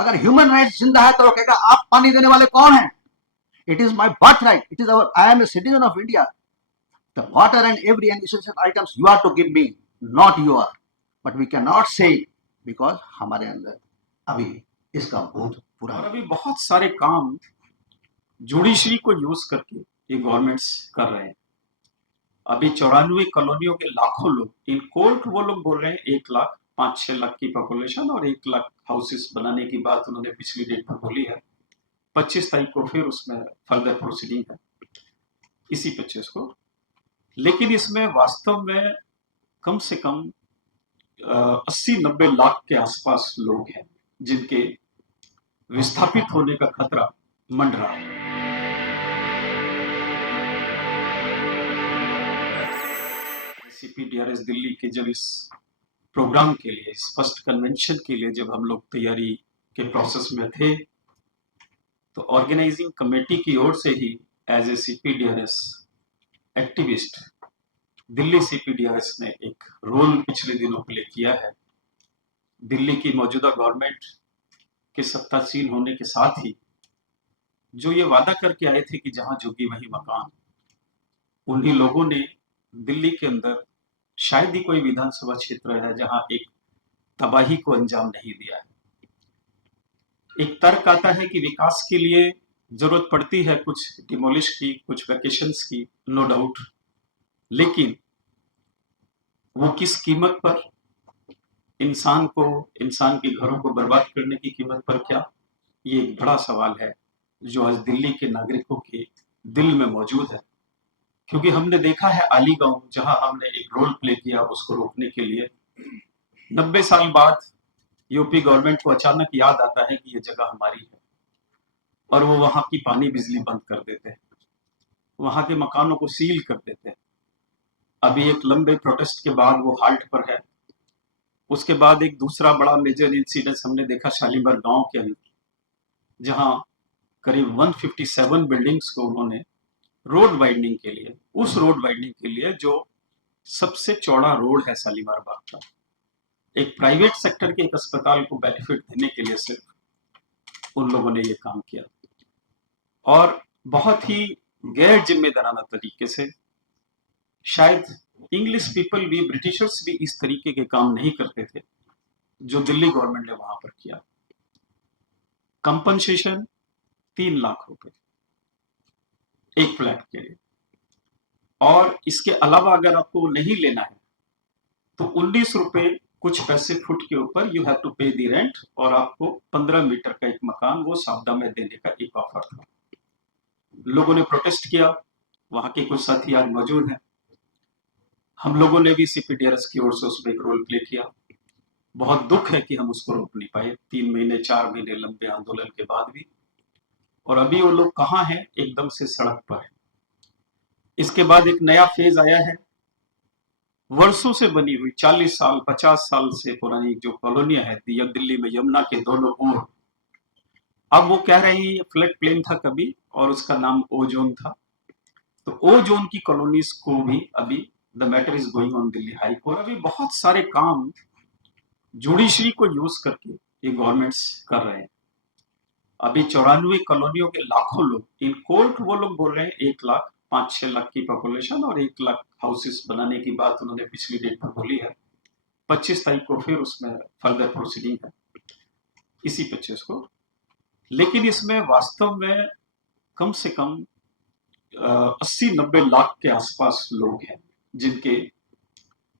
अगर human right जिंदा है तो वो कहेगा आप पानी देने वाले कौन हैं? It is my birth right, it is our, I am a citizen of India. The water and every essential items you are to give me, not you are. But we can not say because हमारे अंदर अभी इसका बोध पूरा. और अभी बहुत सारे काम जुडिशरी को यूज करके ये गवर्नमेंट्स कर रहे हैं. अभी 94 कॉलोनियों के लाखों लोग इन कोर्ट, वो लोग बोल रहे हैं 1 लाख 5-6 लाख की पॉपुलेशन और 1 लाख हाउसेस बनाने की बात उन्होंने पिछली डेट पर बोली है. 25 तारीख को फिर उसमें फर्दर प्रोसीडिंग है, इसी 25 को. लेकिन इसमें वास्तव में कम से कम 80-90 लाख के आसपास लोग हैं जिनके विस्थापित होने का खतरा मंडरा है. CPDRS दिल्ली के जब इस प्रोग्राम के लिए, इस फर्स्ट कन्वेंशन के लिए जब हम लोग तैयारी के प्रोसेस में थे, तो ऑर्गेनाइजिंग कमेटी की ओर से ही as a CPDRS activist Delhi CPDRS ने एक रोल पिछले दिनों प्ले किया है. दिल्ली की मौजूदा गवर्नमेंट के सत्तासीन होने के साथ ही जो ये वादा करके आए थे कि जहां झुकी वहीं मकान, उन्हीं लोगों ने दिल्ली के अंदर शायद ही कोई विधानसभा क्षेत्र है जहां एक तबाही को अंजाम नहीं दिया है. एक तर्क आता है कि विकास के लिए जरूरत पड़ती है कुछ डिमोलिश की, कुछ वैकेशंस की, नो डाउट, लेकिन वो किस कीमत पर, इंसान को, इंसान के घरों को बर्बाद करने की कीमत पर क्या, ये एक बड़ा सवाल है जो आज दिल्ली के नागरिकों के दिल में मौजूद है. क्योंकि हमने देखा है अलीगांव, जहां हमने एक रोल प्ले किया उसको रोकने के लिए, 90 साल बाद यूपी गवर्नमेंट को अचानक याद आता है कि ये जगह हमारी है और वो वहां की पानी बिजली बंद कर देते हैं, वहां के मकानों को सील कर देते हैं. अभी एक लंबे प्रोटेस्ट के बाद वो हाल्ट पर है. उसके बाद एक दूसरा बड़ा मेजर इंसिडेंस हमने देखा शालीमार गांव के अंदर, जहां करीब 157 बिल्डिंग्स को उन्होंने रोड वाइडनिंग के लिए, उस रोड वाइडनिंग के लिए जो सबसे चौड़ा रोड है शालीमार बाग का, एक प्राइवेट सेक्टर के एक अस्पताल को बेनिफिट देने के लिए सिर्फ उन लोगों ने ये काम किया. और बहुत ही गैर जिम्मेदाराना तरीके से, शायद इंग्लिश पीपल भी, ब्रिटिशर्स भी इस तरीके के काम नहीं करते थे जो दिल्ली गवर्नमेंट ने वहां पर किया. कंपनसेशन 3 लाख रुपए एक फ्लैट के लिए, और इसके अलावा अगर आपको नहीं लेना है तो 19 रुपए कुछ पैसे फुट के ऊपर यू हैव टू पे द रेंट, और आपको 15 मीटर का एक मकान वो सावधा में देने का एक ऑफर था. लोगों ने प्रोटेस्ट किया, वहां के कुछ साथी आज मौजूद हैं. हम लोगों ने भी CPDRS की ओर से उसमें एक रोल प्ले किया. बहुत दुख है कि हम उसको रोक नहीं पाए 3 महीने 4 महीने लंबे आंदोलन के बाद भी. और अभी वो लोग कहाँ हैं? एकदम से सड़क पर है. इसके बाद एक नया फेज आया है, वर्षों से बनी हुई 40 साल 50 साल से पुरानी जो कॉलोनियां है दिल्ली में यमुना के दोनों ओर, अब वो कह रहे हैं ये फ्लड प्लेन था कभी और उसका नाम ओ जोन था. तो ओ जोन की कॉलोनीज को भी अभी the matter is going on Delhi high court. अभी बहुत सारे काम जुडिशरी को यूज करके ये गवर्नमेंट्स कर रहे हैं. अभी 94 कॉलोनियों के लाखों लोग इन कोर्ट, वो लोग बोल रहे हैं 1 लाख 5-6 लाख की पॉपुलेशन और 1 लाख हाउसेस बनाने की बात उन्होंने पिछली डेट पर बोली है. 25 तारीख को फिर उसमें फर्दर प्रोसीडिंग है, इसी 25 को. लेकिन इसमें वास्तव में कम से कम 80-90 लाख के आसपास लोग हैं जिनके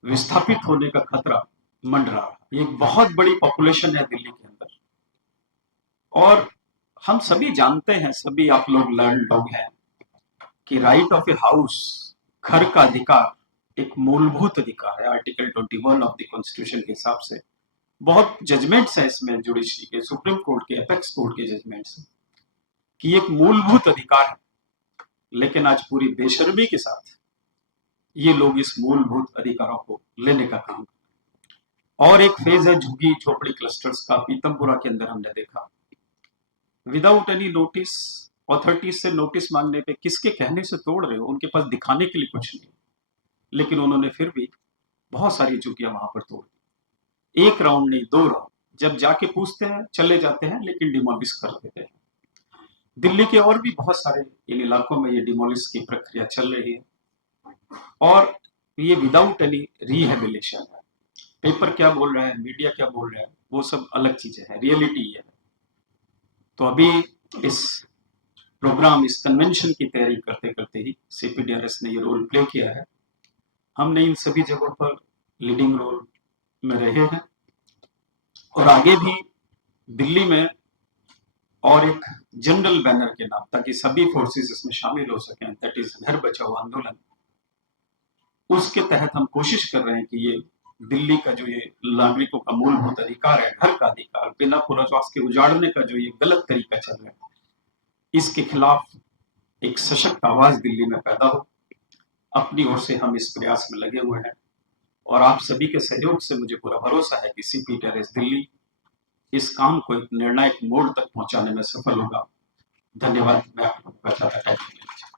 विस्थापित होने का खतरा मंडरा है. ये एक बहुत बड़ी पॉपुलेशन है दिल्ली के अंदर. और हम सभी जानते हैं, सभी आप लोग लर्न लोग हैं कि राइट ऑफ ए हाउस, घर का अधिकार एक मूलभूत अधिकार है. आर्टिकल 21 ऑफ द कॉन्स्टिट्यूशन के हिसाब से बहुत जजमेंट्स है इसमें, जुडिशरी के, सुप्रीम कोर्ट के, एपेक्स कोर्ट के जजमेंट्स, कि एक मूलभूत अधिकार है. लेकिन आज पूरी बेशर्मी के साथ ये लोग इस मूलभूत अधिकारों को लेने का काम. और एक फेज है झुग्गी झोपड़ी क्लस्टर्स का. पीतमपुरा के अंदर हमने देखा, विदाउट एनी नोटिस, अथॉरिटीज से नोटिस मांगने पे, किसके कहने से तोड़ रहे हो, उनके पास दिखाने के लिए कुछ नहीं, लेकिन उन्होंने फिर भी बहुत सारी झुग्गियां वहां पर तोड़ दी. 1 राउंड नहीं, 2 राउंड, जब जाके पूछते हैं चले जाते हैं, लेकिन डिमोलिश कर देते हैं। दिल्ली के और भी बहुत सारे इन इलाकों में ये डिमोलिश की प्रक्रिया चल रही है, और ये विदाउट एनी रिहेबिलिटेशन है। पेपर क्या बोल रहा है, मीडिया क्या बोल रहा है, वो सब अलग चीजें हैं, रियलिटी ये है। तो अभी इस प्रोग्राम, इस कन्वेंशन की तैयारी करते करते ही सीपीडीआरएस ने ये रोल प्ले किया है। हमने इन सभी जगहों पर लीडिंग रोल में रहे हैं, और आगे भी दिल्ली में और एक जनरल बैनर के नाम, ताकि सभी फोर्सेस इसमें शामिल हो सकें, दैट इज घर बचाओ आंदोलन, उसके तहत हम कोशिश कर रहे हैं कि ये दिल्ली का जो ये नागरिकों का मूलभूत अधिकार है, घर का अधिकार, बिना पुनर्वास के उजाड़ने का जो ये गलत तरीका चल रहा है, इसके खिलाफ एक सशक्त आवाज दिल्ली में पैदा हो। अपनी ओर से हम इस प्रयास में लगे हुए हैं, और आप सभी के सहयोग से मुझे पूरा भरोसा है कि सीपीडीआरएस दिल्ली इस काम को एक निर्णायक मोड़ तक पहुंचाने में सफल होगा। धन्यवाद। मैं आप लोगों का ज्यादा टाइम नहीं लेना चाहता।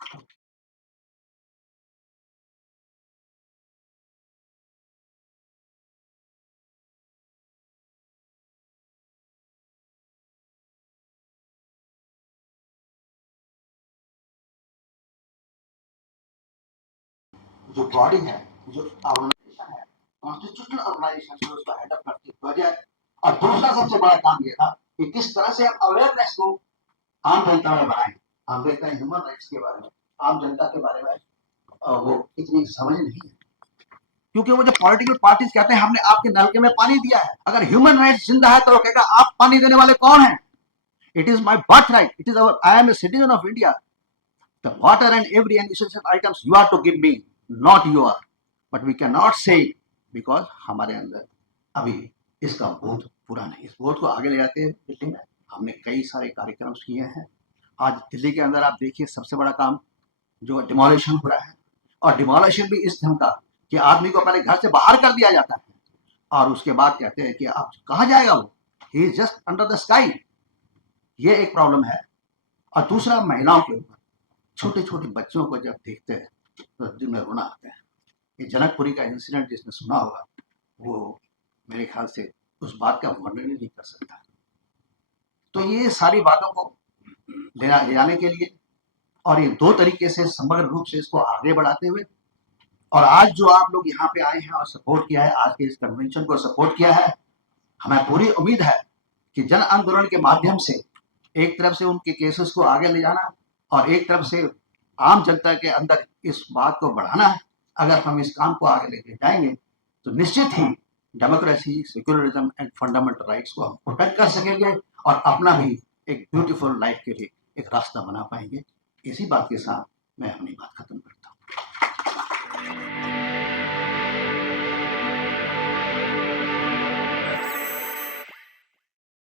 जो बॉडी है, जो ऑर्गेनाइजेशन है, कॉन्स्टिट्यूशनल ऑर्गेनाइजेशन जो उसका हेड अप करती है। और दूसरा सबसे बड़ा काम ये था कि किस तरह से हम अवेयरनेस को आम जनता में बढ़ाएं। हम देखते हैं ह्यूमन राइट्स के बारे में आम जनता के बारे में वो इतनी समझ नहीं है, क्योंकि वो जो पॉलिटिकल पार्टीज कहते हैं हमने आपके नलके में पानी दिया है। अगर ह्यूमन राइट्स जिंदा है तो वो कहेगा आप पानी देने वाले कौन हैं? It is my birth right, it is our, I am a citizen of India. The water and every essential items you are to give me, not you are. But we can not say because हमारे अंदर अभी इसका बोध पूरा नहीं। इस बोध को आगे ले जाते हैं दिल्ली में हमने कई सारे कार्यक्रम किए हैं। आज दिल्ली के अंदर आप देखिए सबसे बड़ा काम जो डिमोलिशन हो रहा है, और डिमोलिशन भी इस ढंग का कि आदमी को पहले घर से बाहर कर दिया जाता है और उसके बाद कहते हैं कि आप कहाँ जाएगा वो, he is just under the sky. ये एक प्रॉब्लम है। और दूसरा महिलाओं के ऊपर, छोटे छोटे बच्चों को जब देखते हैं तो दिल में रोना आता है। ये जनकपुरी का इंसिडेंट जिसने सुना होगा वो मेरे ख्याल से उस बात का वर्णन ही नहीं कर सकता। तो ये सारी बातों को ले जाने के लिए और ये दो तरीके से समग्र रूप से इसको आगे बढ़ाते हुए, और आज जो आप लोग यहाँ पे आए हैं और सपोर्ट किया है, आज के इस कन्वेंशन को सपोर्ट किया है, हमें पूरी उम्मीद है कि जन आंदोलन के माध्यम से एक तरफ से उनके केसेस को आगे ले जाना और एक तरफ से आम जनता के अंदर इस बात को बढ़ाना है। अगर हम इस काम को आगे लेके जाएंगे तो निश्चित ही democracy, secularism and fundamental rights को हम प्रोटेक्ट कर सकेंगे और अपना भी एक ब्यूटीफुल लाइफ के लिए एक रास्ता बना पाएंगे। इसी बात के साथ मैं अपनी बात खत्म करता हूँ।